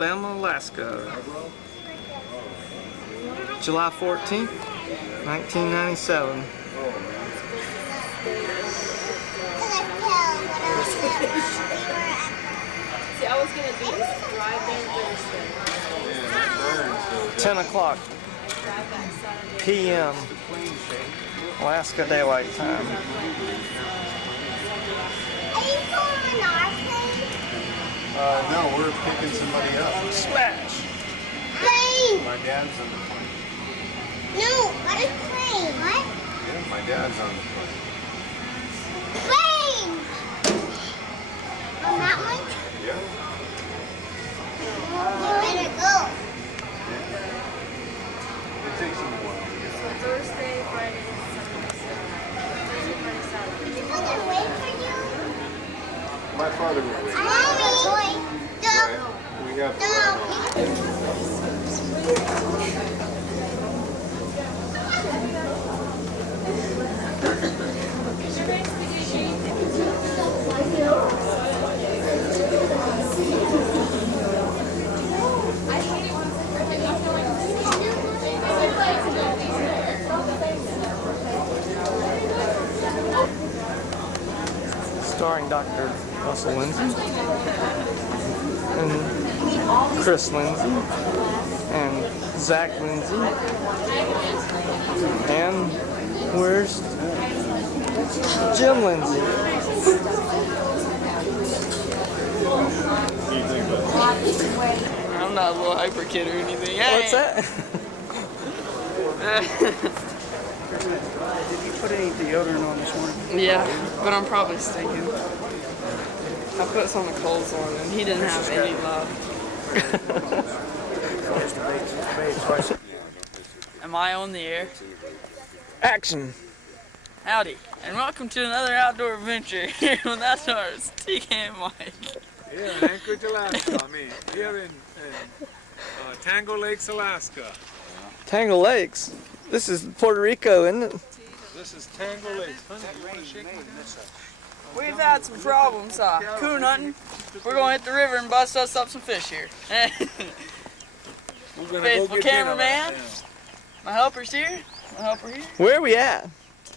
Alabama, Alaska, July 14th, 1997. See, I was gonna do this drive-in Thursday. 10 o'clock p.m. Alaska Daylight Time. Are you going on our plane? No, we're picking somebody up. Smash! Plane! My dad's on the plane. No, what is plane? What? Yeah, my dad's on the plane. Plane! On that one? Yeah. Where to go? It takes them a while to get So Thursday, Friday, Saturday, Saturday. I can wait for you. My father would wait. I have a toy. No. We have to Starring Dr. Russell Lindsay and Chris Lindsay and Zach Lindsay and where's Jim Lindsay? I'm not a little hyper kid or anything. Hey. What's that? Did you put any deodorant on this morning? Yeah, but I'm probably stinking. I put some of Cole's on and he didn't have any love. Am I on the air? Action! Howdy, and welcome to another outdoor adventure here on That's Ours, TK and Mike. Yeah, in Anchorage, Alaska. I mean, here in Tangle Lakes, Alaska. Tangle Lakes. This is Puerto Rico, isn't it? This is Tangle Lakes. Honey, you want to shake my hand? We've had some problems, coon hunting. We're going to hit the river and bust us up some fish here. We're gonna Faithful go get cameraman. dinner. My helper's here. My helper here. Where are we at?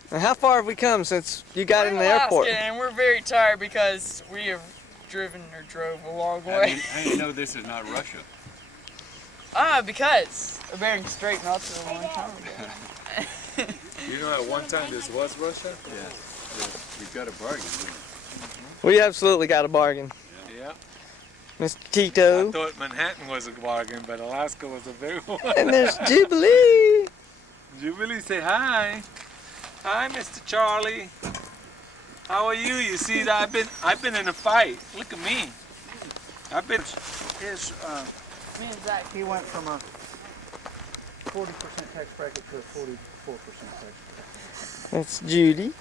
And how far have we come since you got in the Alaska, airport? and we're very tired because we have driven or drove a long way. I didn't know this is not Russia. Because the Bering Strait melted a long time ago. You know, at one time this was Russia? Yeah. We got a bargain, didn't We absolutely got a bargain. Yeah. Mr. I Tito. thought Manhattan was a bargain, but Alaska was a big one. And there's Jubilee. Jubilee, say hi. Hi, Mr. Charlie. How are you? You see, I've been in a fight. Look at me. I've been. His, Me and Zach. he went from a 40% tax bracket to a 44% tax bracket. That's Judy.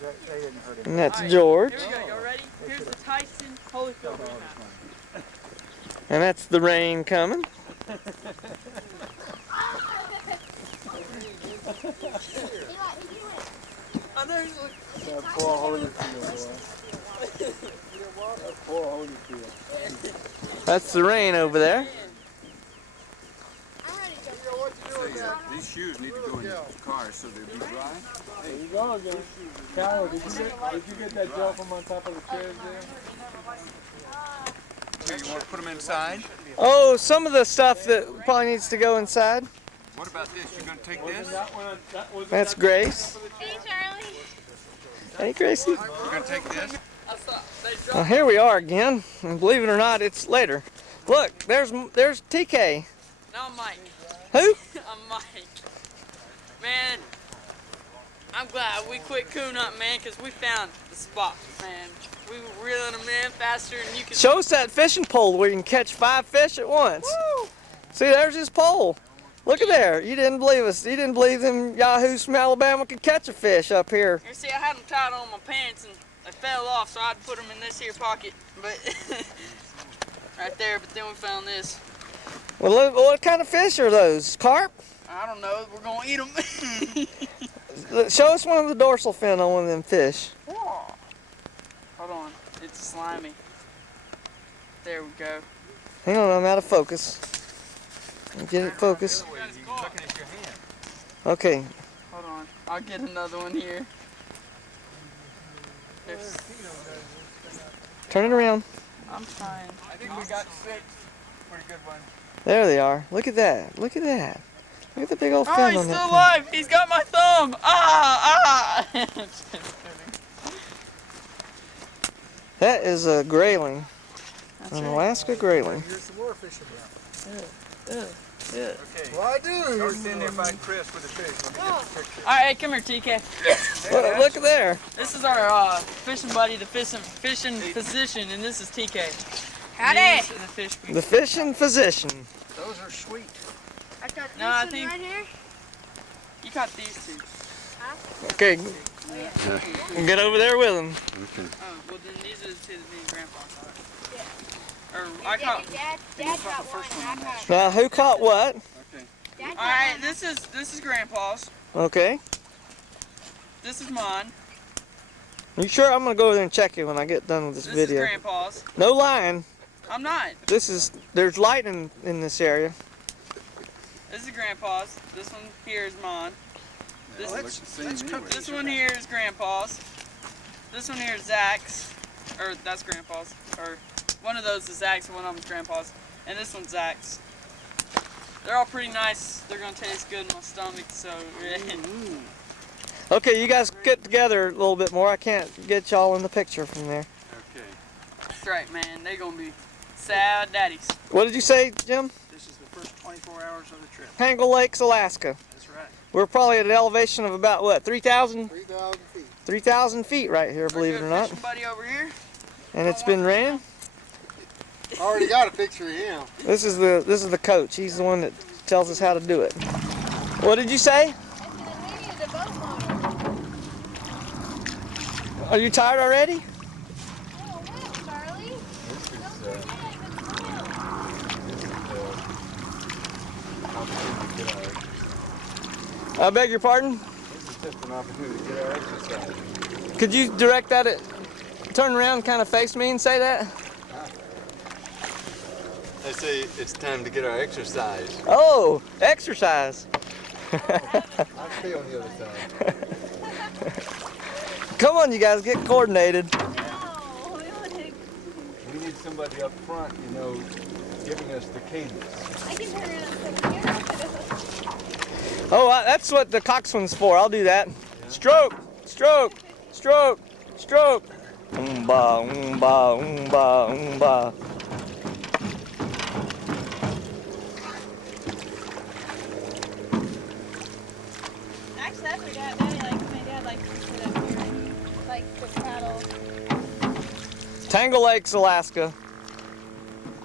But they didn't hurt him. And that's Alright, George. Here we go. Y'all ready? Here's the Tyson Holyfield rematch. And that's the rain coming. Oh, there's one. That poor Holyfield, boy. That poor Holyfield. That's the rain over there. These shoes need to go in the car so they'll be dry. There you go again. Carol, did you get that gel from on top of the chairs there? Here, you want to put them inside? Oh, some of the stuff that probably needs to go inside. What about this? You going to take this? That's Grace. Hey, Charlie. Hey, Gracie. You going to take this? I saw they Well, dropped. here we are again. And believe it or not, it's later. Look, there's TK. No, I'm Mike. Who? I'm Mike. Man, I'm glad we quit coon hunting, man, because we found the spot, man. We were reeling them in faster than you could. Show us that fishing pole where you can catch 5 fish at once. Woo! See, there's his pole. Look at there. You didn't believe us. You didn't believe them yahoos from Alabama could catch a fish up here. You see, I had them tied on my pants and they fell off, so I had to put them in this here pocket. But right there. But then we found this. Well, look, what kind of fish are those? Carp? I don't know. We're gonna eat them. Show us one of the dorsal fin on one of them fish. Hold on. It's slimy. There we go. Hang on, I'm out of focus. Get it focused. Looking at your hand. Okay. Hold on. I'll get another one here. There's, Turn it around. I'm trying. I think we got 6 pretty good ones. There they are. Look at that. Look at that. Look at the big old Oh, fin he's on still that thing. alive! He's got my thumb! Ah! That is a Grayling. An Alaska Grayling. Here's some more fishing. Okay. Well, I do. Go stand there by Chris with the fish. Let me get the picture. Alright, come here, TK. Look at there. This is our fishing buddy, the fishing physician, and this is TK. Howdy. These are the fish we The fishing physician. Those are sweet. I got this No, I one think- right here. You caught these two. Okay. Get over there with them. Okay. Oh, well then these are the two that me and Grandpa caught. Yeah. Or I caught. Dad got one. And I got. Now, who caught what? Dad got Alright, one. this is Grandpa's. Okay. This is mine. You sure? I'm gonna go over there and check it when I get done with this This video. is Grandpa's. No lying. I'm not. There's light in this area. This is Grandpa's. This one here is mine. This, Looks the same anyway. this one here is Grandpa's. This one here is Zach's. Or that's Grandpa's. Or one of those is Zach's and one of them is Grandpa's. And this one's Zach's. They're all pretty nice. They're gonna taste good in my stomach, so Okay, you guys get together a little bit more. I can't get y'all in the picture from there. Okay. that's right, man. They're gonna be sad daddies. What did you say, Jim? This is the first 24 hours of the trip. Tangle Lakes, Alaska. That's right. We're probably at an elevation of about what, 3,000? 3,000 feet. 3,000 feet right here, believe it or not. Fishing buddy over here. And it's been raining. Already got a picture of him. This is the coach. He's the one that tells us how to do it. What did you say? Are you tired already? I beg your pardon? This is just an opportunity to get our exercise. Could you direct that at, turn around, kind of face me and say that? I say it's time to get our exercise. Oh, exercise. I'll stay on the other side. Come on, you guys, get coordinated. We need somebody up front, you know, giving us the cadence. Oh, that's what the coxswain's for. I'll do that. Stroke, stroke, stroke, stroke. Oomba, oomba, oomba, oomba. Actually, that's what my dad likes to sit up here and he likes to paddle. Tangle Lakes, Alaska.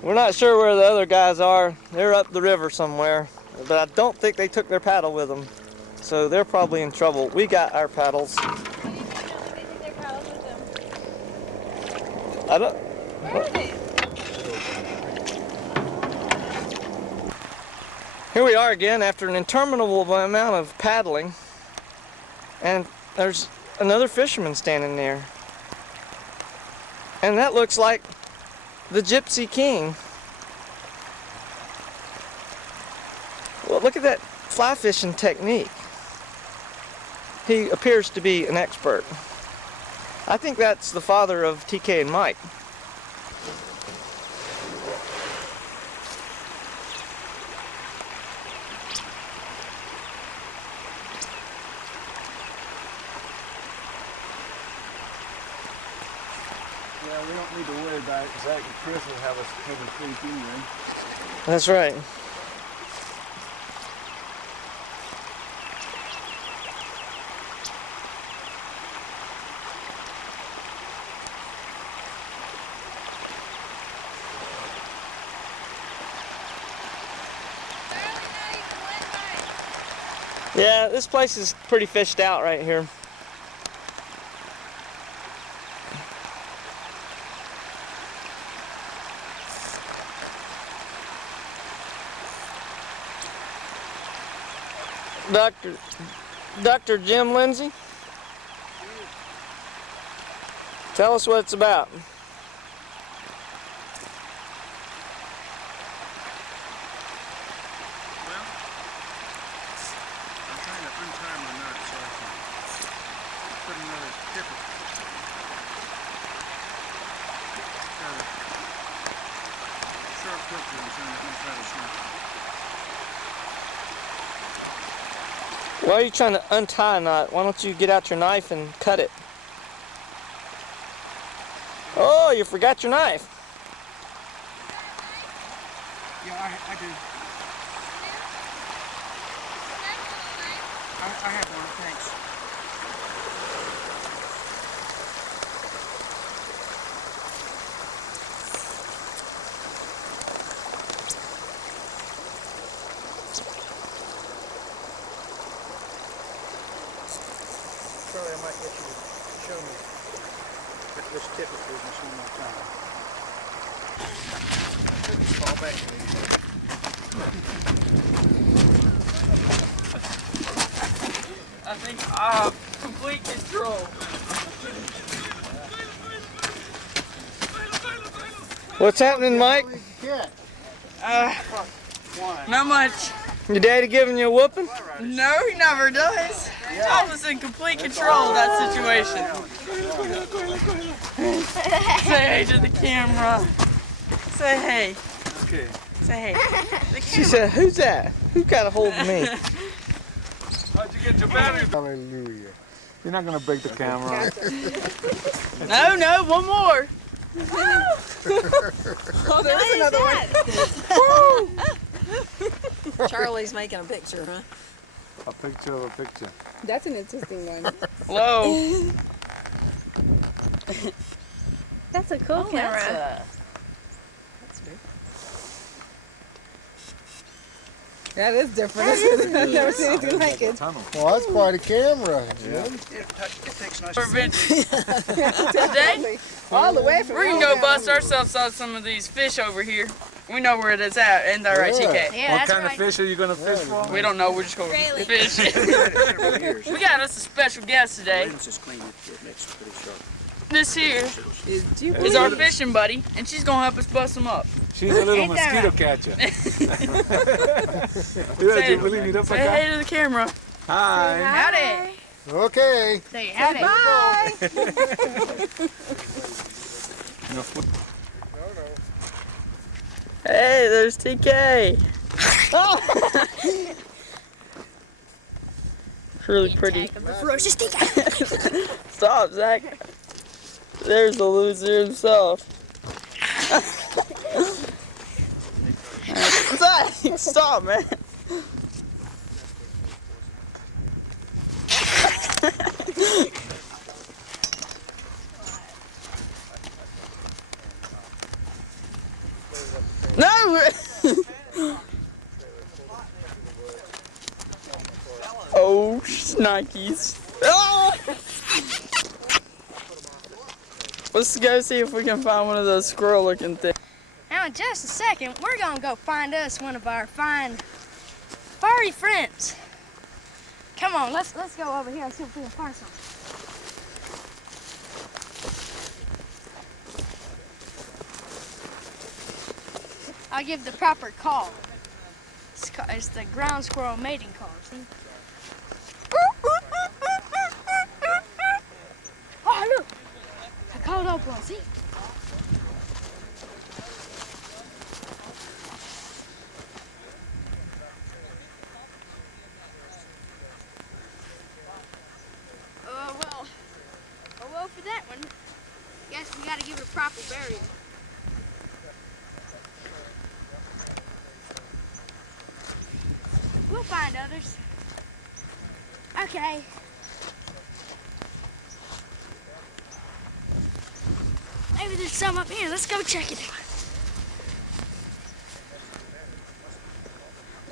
We're not sure where the other guys are. They're up the river somewhere, but I don't think they took their paddle with them. So they're probably in trouble. We got our paddles. What do you mean they take their paddles with them? I don't. Where are they? Here we are again after an interminable amount of paddling, and there's another fisherman standing there. And that looks like the Gypsy King. Well, look at that fly fishing technique. He appears to be an expert. I think that's the father of TK and Mike. Yeah, we don't need to worry about it. Zach and Chris will have us covered pretty anyway. That's right. Yeah, this place is pretty fished out right here. Dr. Jim Lindsay, tell us what it's about. Why are you trying to untie a knot? Why don't you get out your knife and cut it? Oh, you forgot your knife. Yeah, I do. I have one, thanks. Charlie, I might get you to show me this tip of business one more time. Just fall back to me. I think I have complete control. What's happening, Mike? Not much. Your daddy giving you a whooping? No, he never does. I was in complete control of that situation. Say hey to the camera. Say hey. Okay. Say hey. She said, who's that? Who got a hold of me? How'd you get your battery? Hallelujah. You're not gonna break the camera. No, one more. Oh, there's another one. Charlie's making a picture, huh? A picture of a picture. That's an interesting one. Hello. That's a cool camera. That's weird. That is different. I've never seen anything like it. Tunnel. Well, that's quite a camera. It takes nice. For today, All the way from we're gonna go bust ourselves on some of these fish over here. We know where it is at, and they're right, Yeah. TK. Yeah, What kind of fish are you gonna fish for? We don't know. We're just going to Grayling. fish. We got us a special guest today. Just clean it next pretty sharp. This here is our fishing buddy, and she's gonna help us bust them up. She's a little Ain't that mosquito catcher. Mira, Jubilee, mira Say para acá. hey to the camera. Hi. Howdy. Okay. Say howdy. Bye. Hey, there's TK. It's really pretty. Ferocious TK. Stop, Zach. There's the loser himself. Zach, stop, man. No! Oh, shnikes. Oh! Let's go see if we can find one of those squirrel-looking things. Now, in just a second, we're gonna go find us one of our fine furry friends. Come on, let's go over here and see if we can find some. I'll give the proper call. It's the ground squirrel mating call, see? Oh, look! I called up one, see? Well, for that one, guess we gotta give it a proper burial. We'll find others. Okay. Maybe there's some up here. Let's go check it out.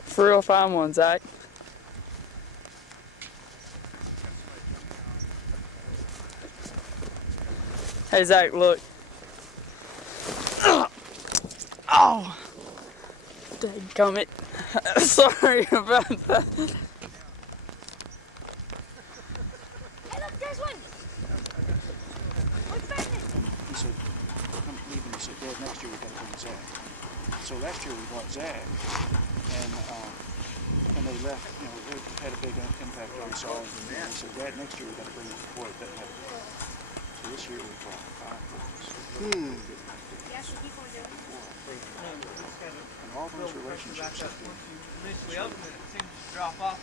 For real, find one, Zach. Hey, Zach, look. Oh! Dadgummit. Sorry about that. Hey, look, there's one. What's back there? He said, I'm leaving. He said, Dad, next year we gotta bring Zach. So last year we brought Zach, and they left. You know, it had a big impact on us all. And he said, Dad, next year we gotta bring this boy. That had This year we brought 5 boys. Hmm. And all those relationships have been Initially opened it, it seemed to drop off.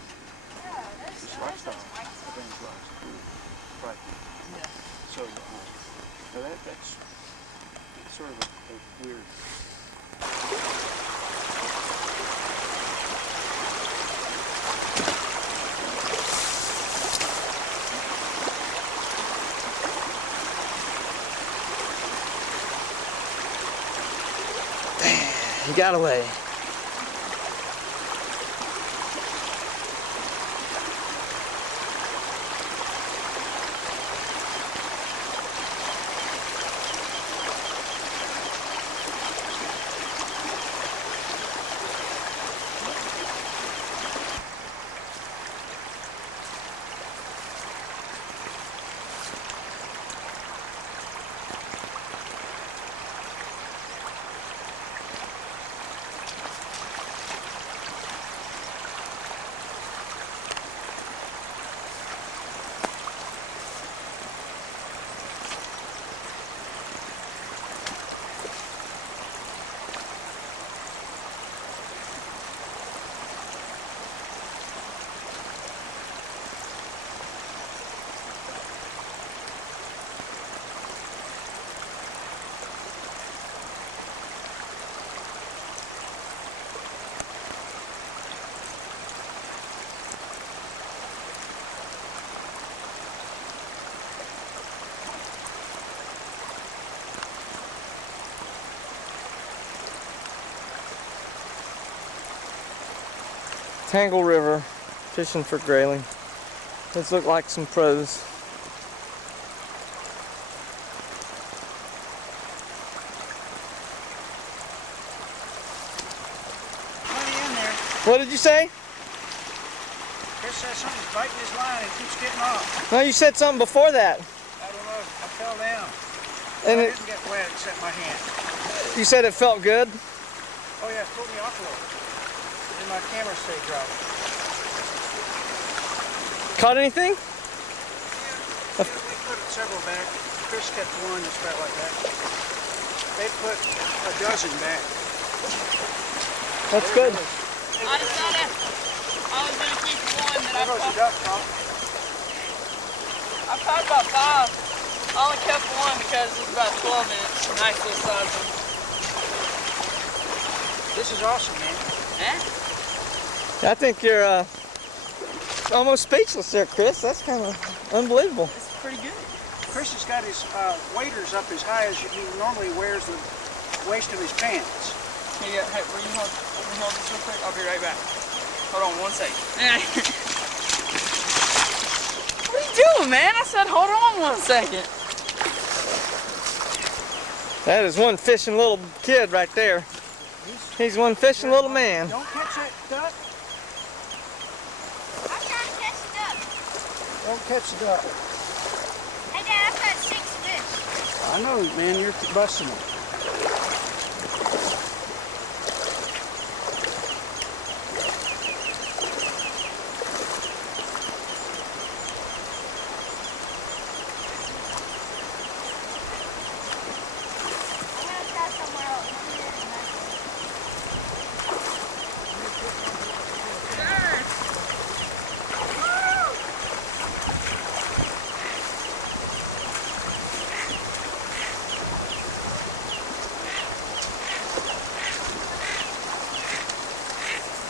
this lifestyle evangelized. Right. Yeah. So, now that's sort of a weird. He got away. Tangle River, fishing for grayling. These look like some pros. Plenty in there. What did you say? Chris says something's biting his line and keeps getting off. No, you said something before that. I don't know. I fell down. And I it, didn't get wet except my hand. you said it felt good? Oh yeah, it pulled me off a little. And my camera stayed dropped. Caught anything? Yeah, we put several back. Chris kept one that's about like that. They put a dozen back. That's good. I decided I was going to keep one that There goes the duck, Tom. I caught about 5. I only kept one because it's about 12 inch. Nice little size one. This is awesome, man. Eh? I think you're almost speechless there, Chris. That's kind of unbelievable. It's pretty good. Chris has got his waders up as high as he normally wears the waist of his pants. Hey, will you hold this real quick? I'll be right back. Hold on 1 second. What are you doing, man? I said hold on 1 second. That is one fishing little kid right there. He's one fishing little man. Don't catch that duck. I'm trying to catch the duck. Don't catch the duck. Hey, Dad, I've had 6 fish. I know, man. You're busting them. I'm going to try somewhere else.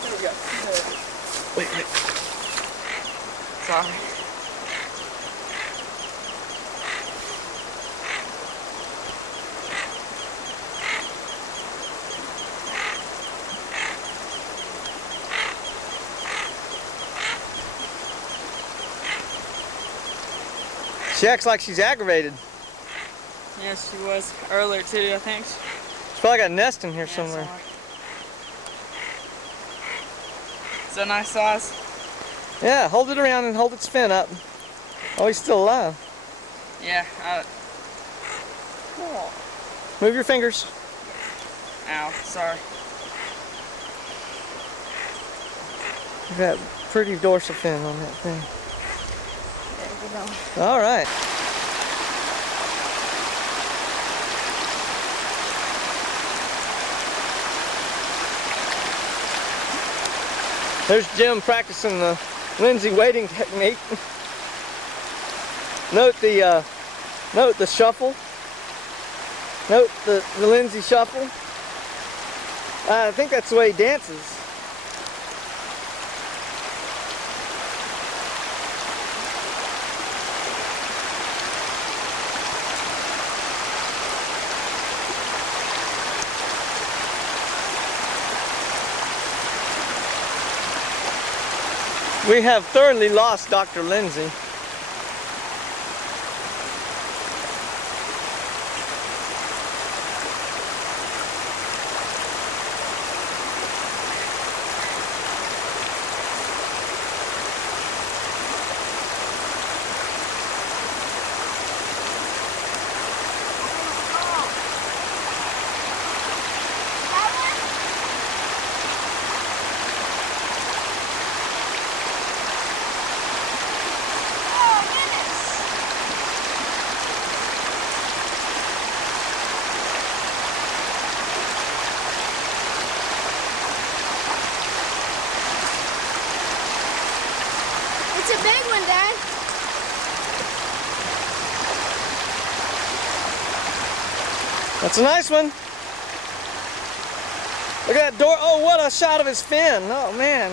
There we go. Wait. Sorry. She acts like she's aggravated. Yes, she was earlier too, I think. She's probably got a nest in here somewhere. Is that a nice size? Yeah, hold it around and hold its fin up. Oh, he's still alive. Yeah. Move your fingers. Ow, sorry. Look at that pretty dorsal fin on that thing. There we go. All right. There's Jim practicing the Lindsay wading technique. Note the shuffle. Note the Lindsay shuffle. I think that's the way he dances. We have thoroughly lost Dr. Lindsay. It's a big one, Dad. That's a nice one. Look at that door. Oh, what a shot of his fin. Oh, man.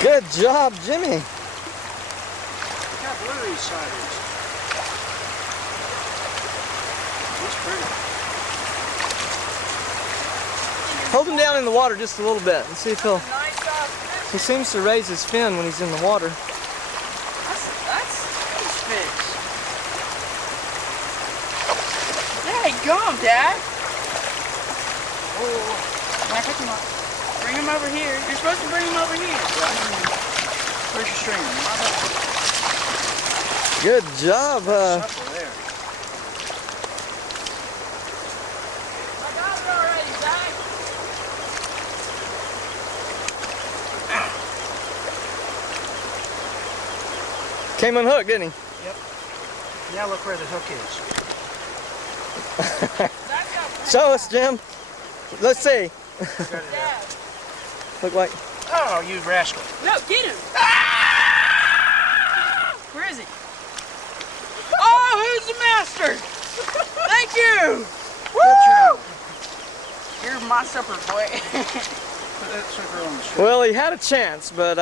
Good job, Jimmy. Look how blue each side is. He's pretty. Hold him down in the water just a little bit and see if he'll... Nice He seems to raise his fin when he's in the water. That's fish. Hey, gum, Dad. Can I pick him up? Bring him over here. You're supposed to bring him over here. Where's your string? Good job. Supple there. I got it already, Zach. Came unhooked, didn't he? Yep. Now look where the hook is. Show us, Jim. Let's see. Got it out. Look like... Oh, you rascal. No, get him. Where is he? Oh, who's the master? Thank you. Woo! You're my supper boy. Put that sucker on the string. Well, he had a chance, but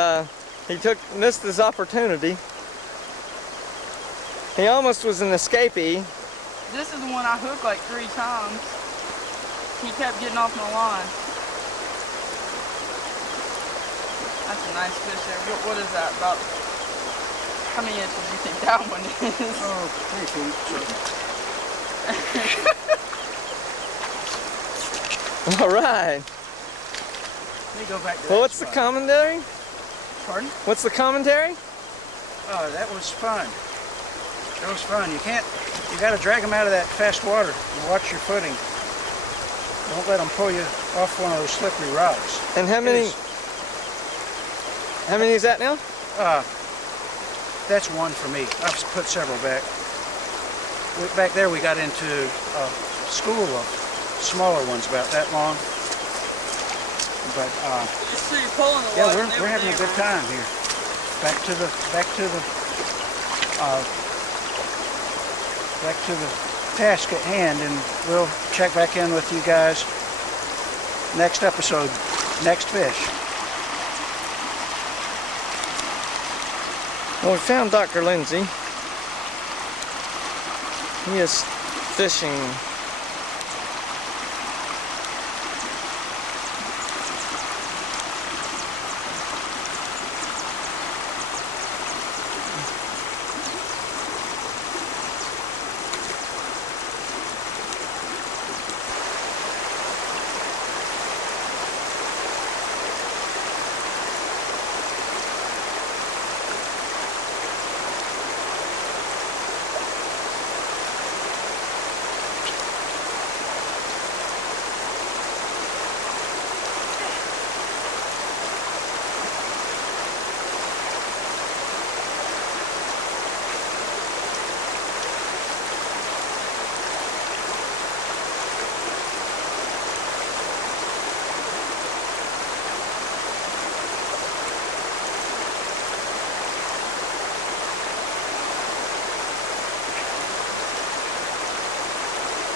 he missed his opportunity. He almost was an escapee. This is the one I hooked like 3 times. He kept getting off my line. That's a nice fish there. What is that? About how many inches do you think that one is? Oh, 3 feet. All right. Let me go back to Well, that what's the spot. commentary? Pardon? What's the commentary? Oh, that was fun. That was fun. You got to drag them out of that fast water and watch your footing. Don't let them pull you off one of those slippery rocks. And how many is that now? That's one for me. I've put several back. Back there we got into a school of smaller ones about that long. But Just so you're pulling the yeah, water. we're having a good time here. Back to the task at hand, and we'll check back in with you guys next episode, next fish. Well, we found Dr. Lindsay. He is fishing.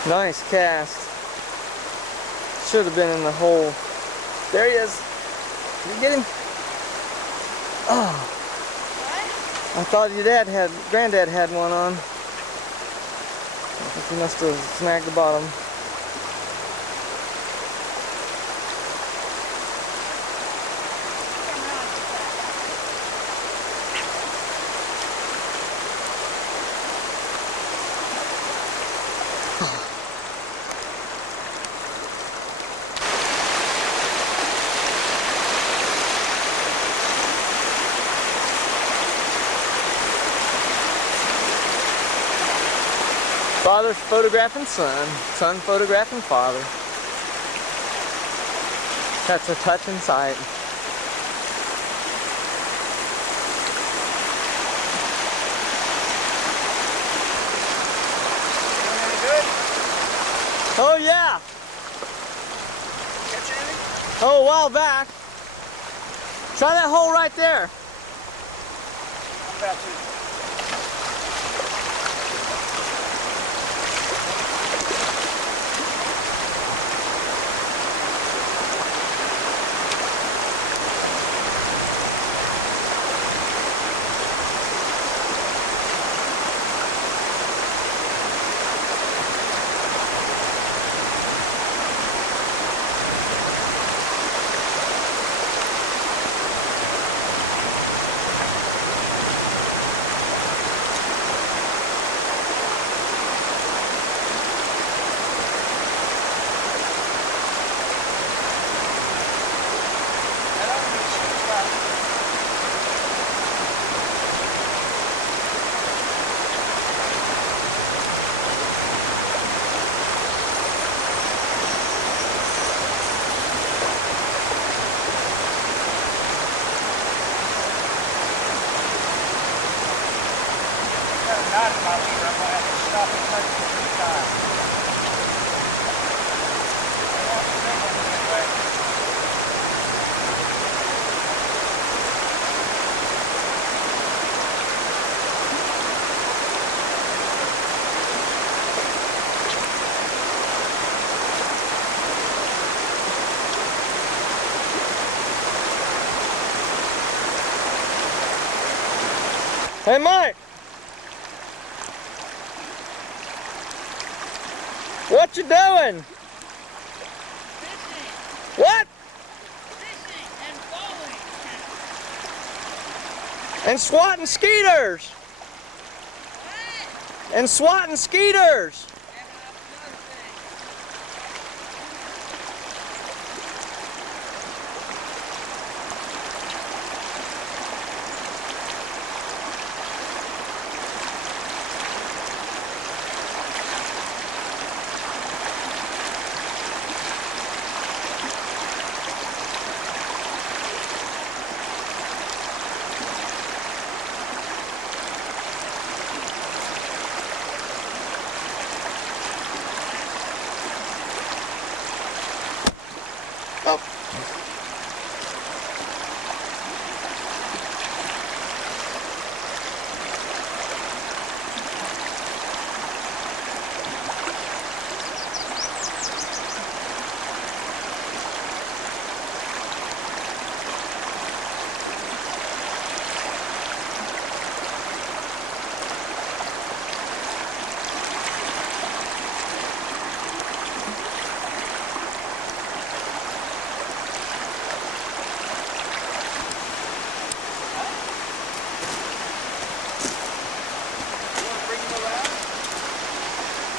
Nice cast. Should have been in the hole. There he is. Did you get him? Oh. I thought your granddad had one on. I think he must have snagged the bottom. Father's photographing son, son photographing father. That's a touching sight. Oh yeah! Catch anything? Oh, a while back. Try that hole right there. I'm about to. Not in my leader, I'm going to have to stop and touch it 3 times. I want the big one anyway. Hey Mike! What you doing? Fishing. What? Fishing and bowling. And swatting skeeters. What? And swatting skeeters. Yeah, but that's another thing. Oh.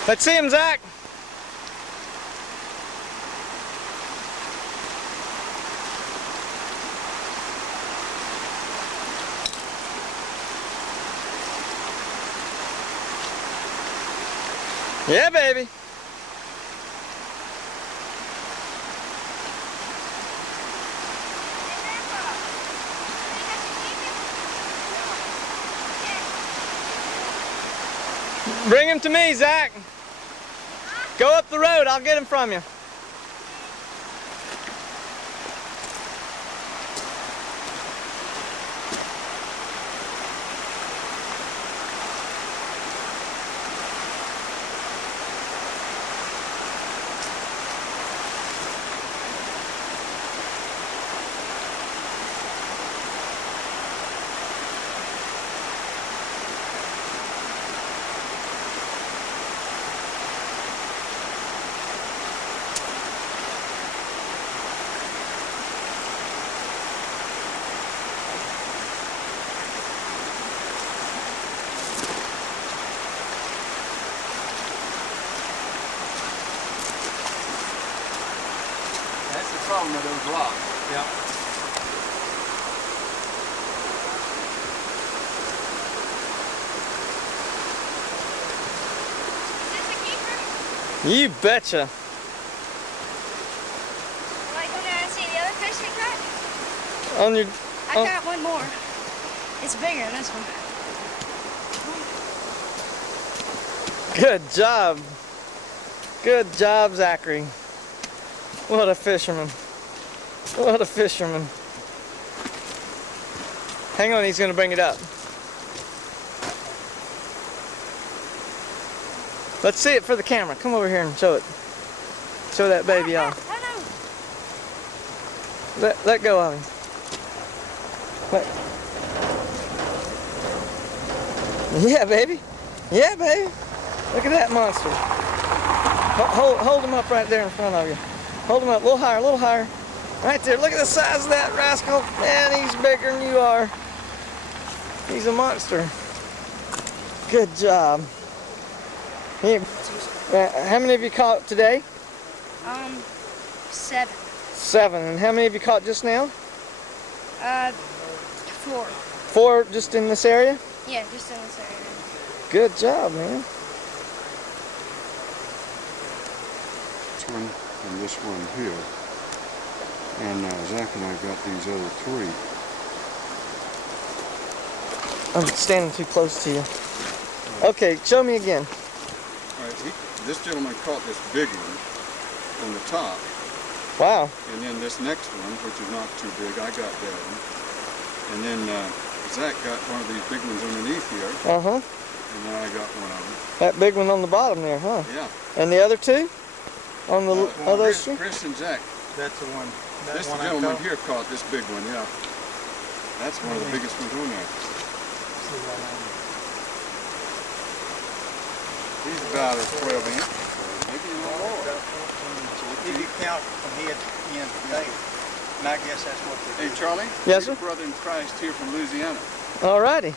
Let's see him, Zach. Yeah, baby. Bring him to me, Zach. Go up the road, I'll get him from you. bottom of those rocks. Yeah. You betcha. Like when I see the other fish we caught, On your. I got one more. It's bigger than this one. Good job. Good job, Zachary. What a fisherman. What a fisherman. Hang on, he's gonna bring it up. Let's see it for the camera. Come over here and show it. Show that baby off. Let go of him. Yeah, baby. Yeah, baby. Look at that monster. Hold him up right there in front of you. Hold him up a little higher, a little higher. Right there. Look at the size of that rascal. Man, he's bigger than you are. He's a monster. Good job. How many have you caught today? 7. 7. And how many have you caught just now? 4. 4 just in this area? Yeah, just in this area. Good job, man. This one and this one here. And Zach and I got these other 3. I'm standing too close to you. Okay, show me again. All right, this gentleman caught this big one on the top. Wow. And then this next one, which is not too big, I got that one. And then Zach got one of these big ones underneath here. Uh-huh. And then I got one of them. That big one on the bottom there, huh? Yeah. And the other 2? On the other two? Chris and Zach. That's the one. This gentleman here caught this big one, yeah. That's one of the biggest ones on there. He's about a 12 inch, maybe a little more. If you count from head to end today, and I guess that's what they do. Hey, Charlie? Yes, sir? Your brother in Christ here from Louisiana. Alrighty.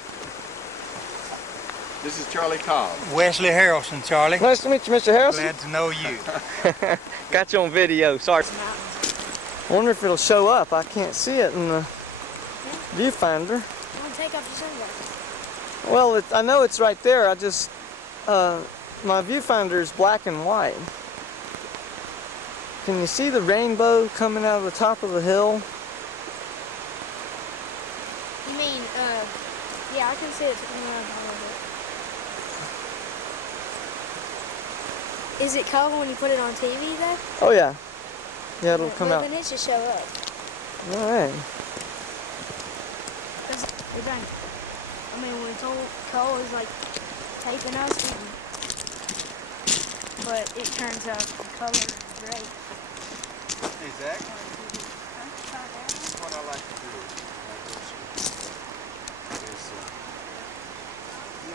This is Charlie Cobb. Wesley Harrelson, Charlie. Nice to meet you, Mr. Harrison. Glad to know you. Got you on video, sorry. I wonder if it'll show up. I can't see it in the viewfinder. I'll take off your sunglasses. Well, I know it's right there. I just, my viewfinder is black and white. Can you see the rainbow coming out of the top of the hill? You mean, yeah, I can see it coming around a little bit. Is it color when you put it on TV though? Oh yeah. Yeah, it'll come out. Then it should show up. Alright. I mean, when Cole is like taping us, but it turns out the color is great. Hey, Zach. What I like to do is, you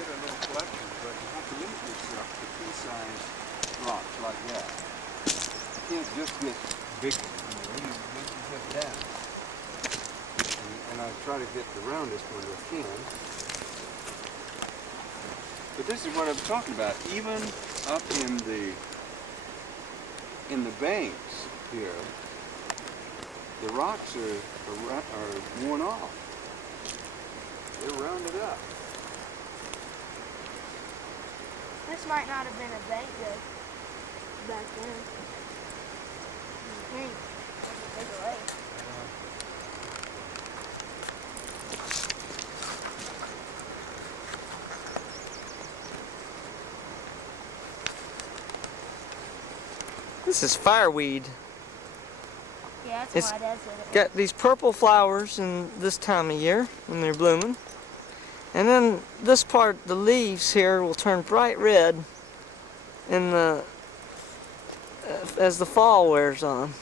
get a little collection, but you have to limit yourself to pea-sized rocks like that. You can't just get big ones, you need to get that. And I try to get the roundest one I can. But this is what I'm talking about. Even up in the banks here, the rocks are worn off. They're rounded up. This might not have been a bank though back then. It was a big lake. This is fireweed. Yeah, that's It's why Dad said it. got these purple flowers in this time of year when they're blooming. And then this part, the leaves here will turn bright red in the as the fall wears on.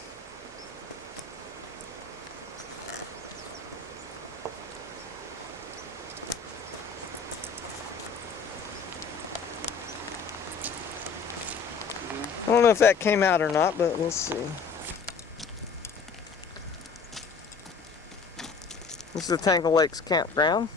I don't know if that came out or not, but we'll see. This is the Tangle Lakes campground.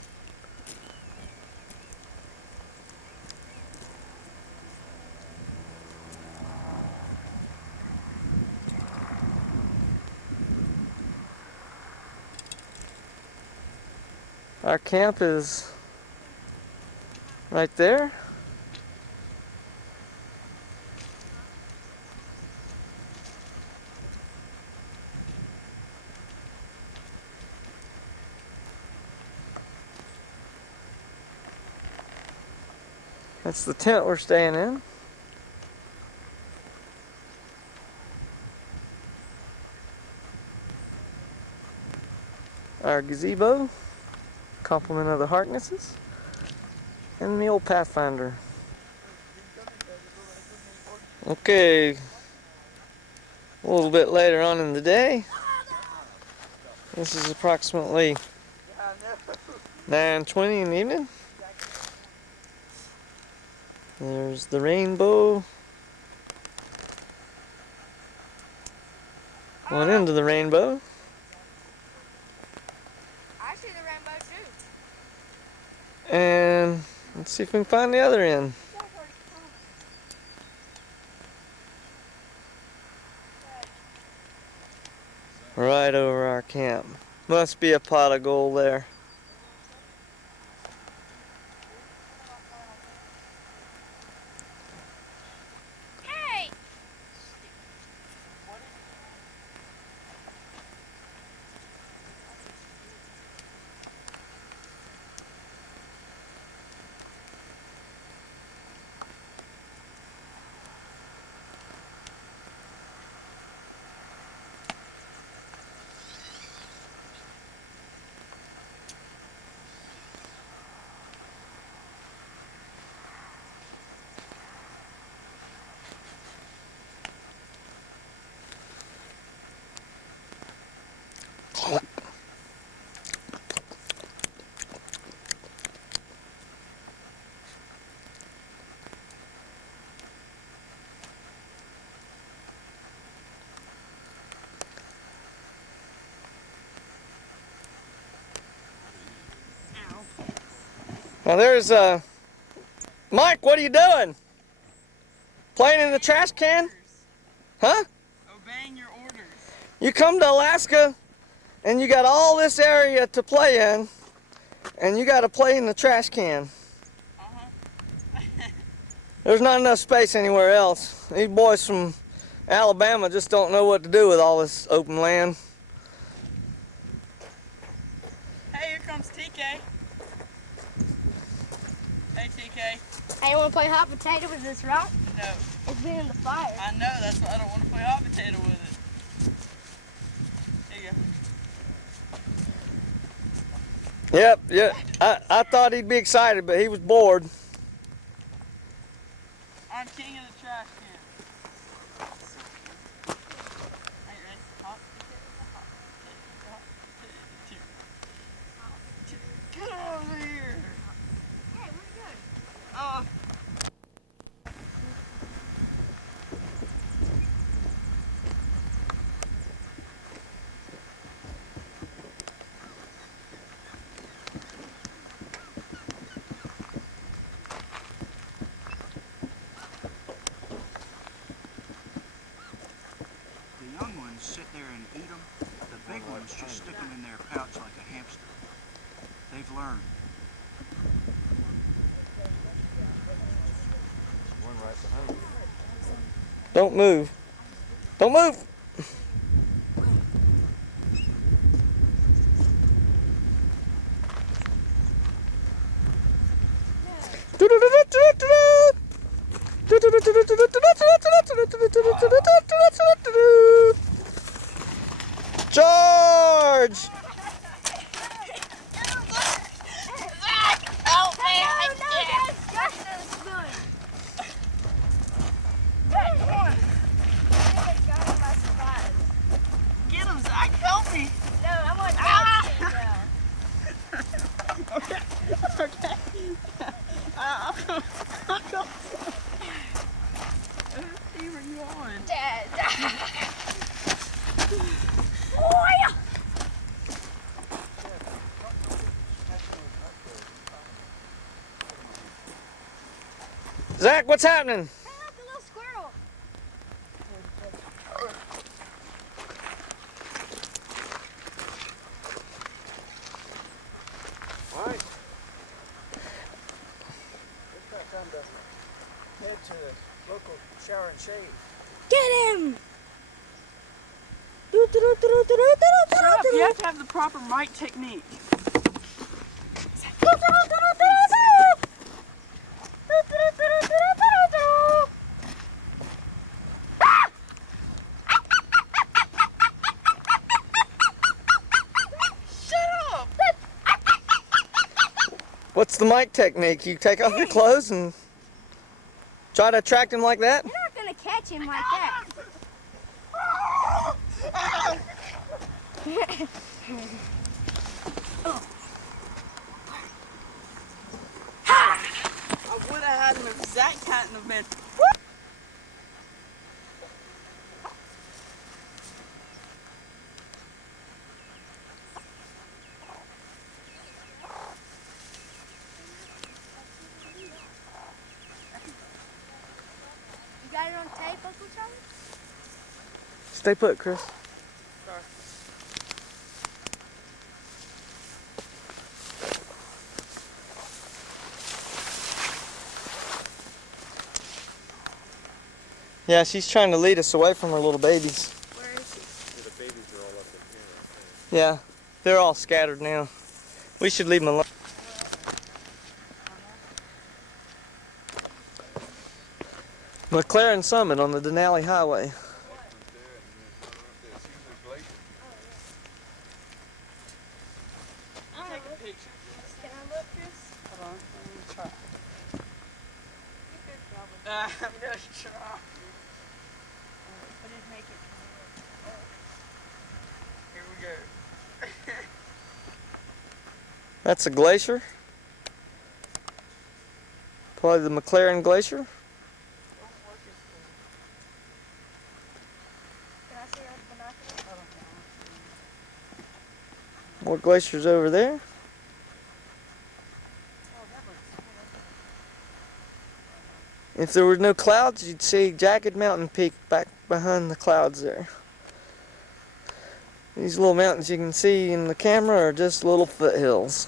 Our camp is right there. That's the tent we're staying in. Our gazebo, complement of the Harknesses, and the old Pathfinder. Okay, a little bit later on in the day. This is approximately 9:20 in the evening. There's the rainbow. One end of the rainbow. I see the rainbow too. And let's see if we can find the other end. Right over our camp. Must be a pot of gold there. Hey! Now there's Mike, what are you doing? Playing in the trash can? Huh? Obeying your orders. You come to Alaska and you got all this area to play in and you got to play in the trash can. There's not enough space anywhere else. These boys from Alabama just don't know what to do with all this open land. Hey, here comes TK. Hey, TK. Hey, you want to play hot potato with this rock? No. It's been in the fire. I know, that's why I don't want to play hot potato with it. Here you go. Yep, yeah. I thought he'd be excited, but he was bored. I'm king of the trash can. Are you ready? Hot potato, hot potato, hot potato. Get over here! Hey, where'd you go? Oh. The young ones sit there and eat them. The big ones just stick them in their pouch like a hamster. They've learned. Don't move. Don't move! Charge! Help me! I can't! Justin is good! Hey, come on! Get him, Zach! Help me! No, I want Justin now. Okay. Okay. I'll go. What team are you on? Dad. Zach, what's happening? Hey, look, a little squirrel. head to the local shower and shave. Get him! Shut up, you have to have the proper mic technique. What's the mic technique? You take off your clothes and try to attract him like that? You're not gonna catch him like that. I would have had him if Zach hadn't have been. You got it on tape, Uncle Charlie? Stay put, Chris. Sorry. Yeah, she's trying to lead us away from her little babies. Where is he? Yeah, the babies are all up in here. Yeah, they're all scattered now. We should leave them alone. McLaren Summit on the Denali Highway. Take a picture. Can I look, Chris? Hold on, I'm gonna try. You could probably. I'm gonna try. But it'd make it. Here we go. That's a glacier. Probably the McLaren Glacier. Can I see her with binoculars? More glaciers over there. If there were no clouds, you'd see Jagged Mountain Peak back behind the clouds there. These little mountains you can see in the camera are just little foothills.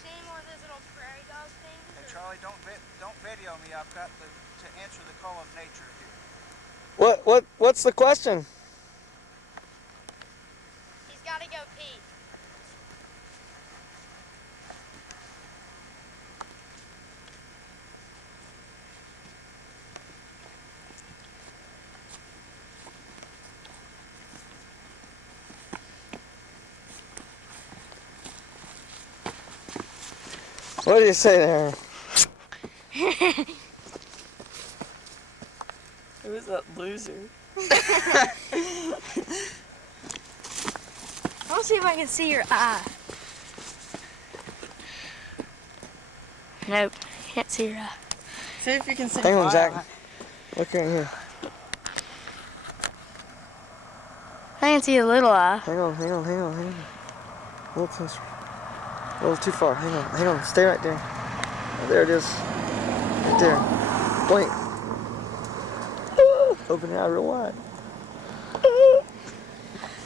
Seen one of those little prairie dog things? Hey, Charlie, don't video me. I've got to answer the call of nature here. What's the question? He's got to go pee. What do you say there? Who is that loser? I'll see if I can see your eye. Nope, can't see her eye. See if you can see Hang on, my Zach. eye. Look right here. I can see a little eye. Hang on. A little closer. A little too far. Hang on. Stay right there. Oh, there it is. Right there. Blink. Open the eye real wide.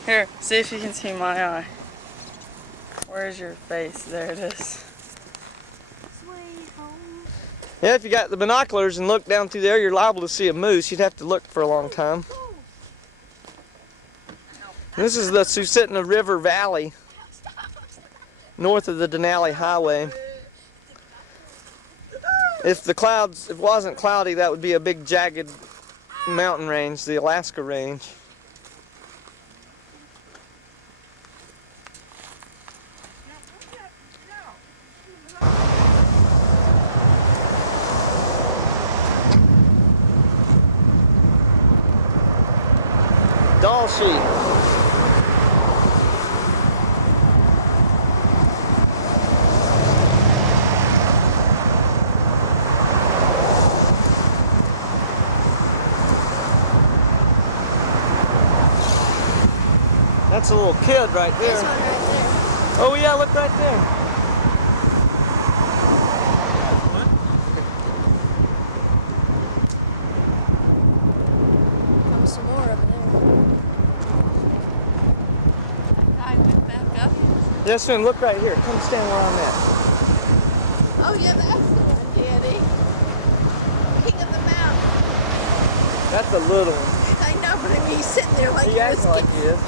Here, see if you can see my eye. Where's your face? There it is. Yeah, if you got the binoculars and look down through there, you're liable to see a moose. You'd have to look for a long time. This is the Susitna River Valley, north of the Denali Highway. If it wasn't cloudy, that would be a big jagged mountain range, the Alaska range. Doll sheep. That's a little kid right there. This one right there. Oh yeah, look right there. Comes some more over there. I went back up. Yes, ma'am, look right here. Come stand where I'm at. Oh yeah, that's the one, Daddy. King of the mountain. That's a little one. I know, but I mean, he's sitting there like He he was acts like he is.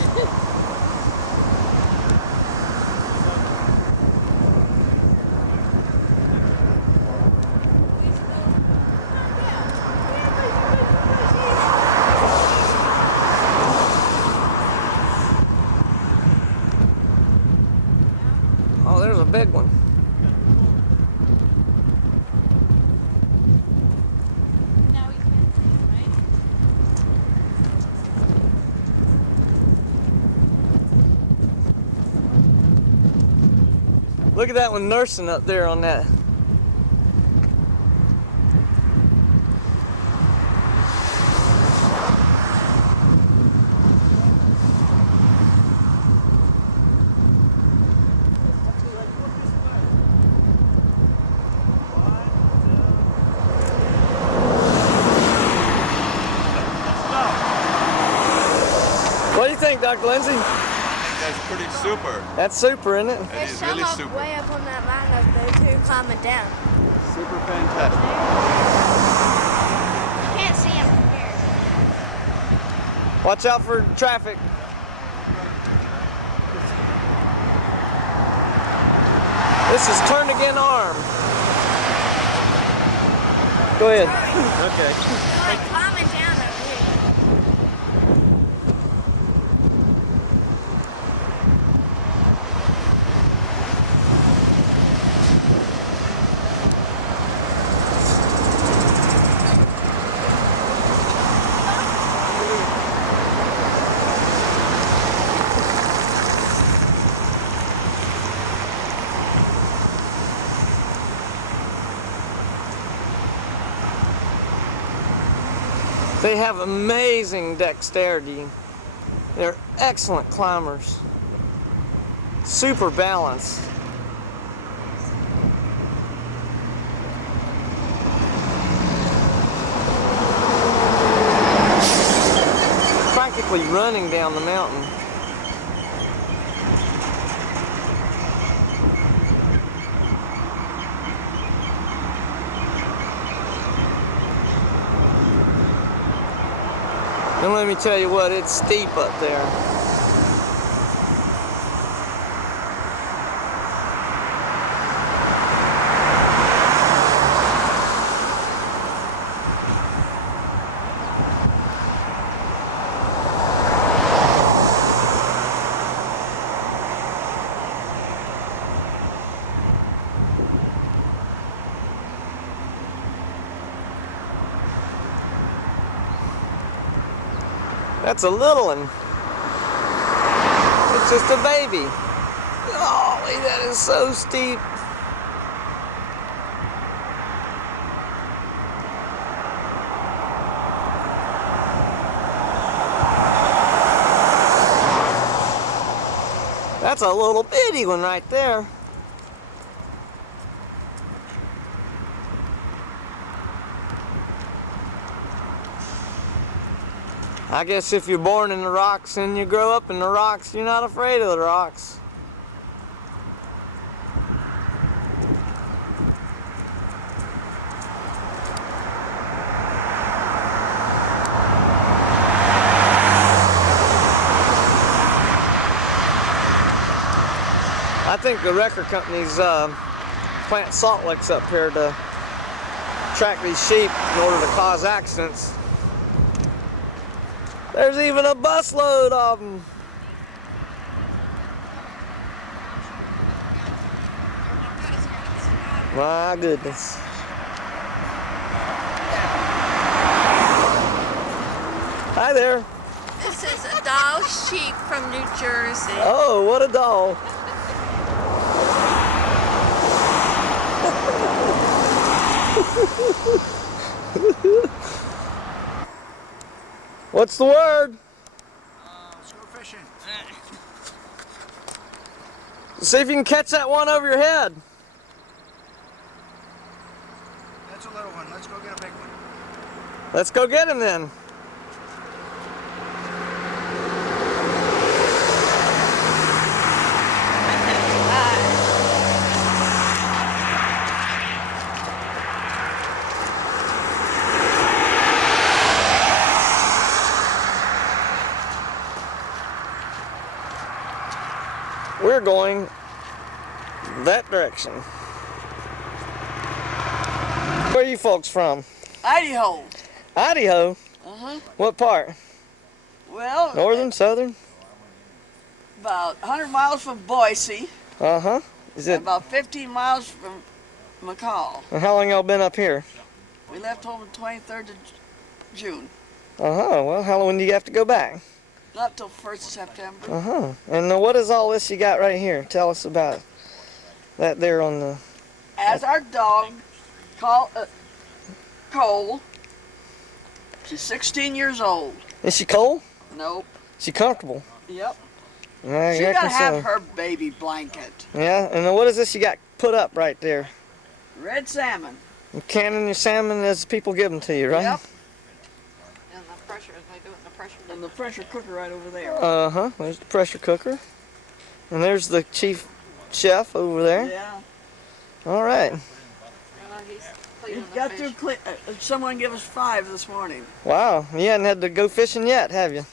Oh, there's a big one. Now he can't see him, right? Look at that one nursing up there on that. What do you think, Dr. Lindsay? I think that's pretty super. That's super, isn't it? That There's is some really up super. way up on that mountain up there too, climbing down. Super fantastic. You can't see him from here. Watch out for traffic. This is Turn Again Arm. Go ahead. Okay. They're like climbing down up here. They have amazing dexterity. They're excellent climbers. Super balanced. Practically running down the mountain. And let me tell you what, it's steep up there. That's a little one. It's just a baby. Golly, that is so steep. That's a little bitty one right there. I guess if you're born in the rocks and you grow up in the rocks, you're not afraid of the rocks. I think the record companies plant salt licks up here to track these sheep in order to cause accidents. There's even a busload of them. My goodness. Hi there. This is a doll sheep from New Jersey. Oh, what a doll. What's the word? Let's go fishing. See if you can catch that one over your head. That's a little one. Let's go get a big one. Let's go get him then. We're going that direction. Where are you folks from? Idaho. Idaho? Uh-huh. What part? Well, Northern, southern? about 100 miles from Boise. Uh-huh. Is it? About 15 miles from McCall. And how long y'all been up here? We left home the 23rd of June. Uh-huh. Well, how when do you have to go back? Not till 1st of September. Uh-huh. And what is all this you got right here? Tell us about that there on the... As our dog, Cole. She's 16 years old. Is she cold? Nope. She comfortable? Yep. Yeah, She gotta have her baby blanket. Yeah, and then what is this you got put up right there? Red salmon. You canning your salmon as people give them to you, right? Yep. And the pressure, they do it in the pressure. And the pressure cooker right over there. Uh-huh. There's the pressure cooker. And there's the chief chef over there. Yeah. All right. You got to someone give us 5 this morning. Wow. You hadn't had to go fishing yet, have you?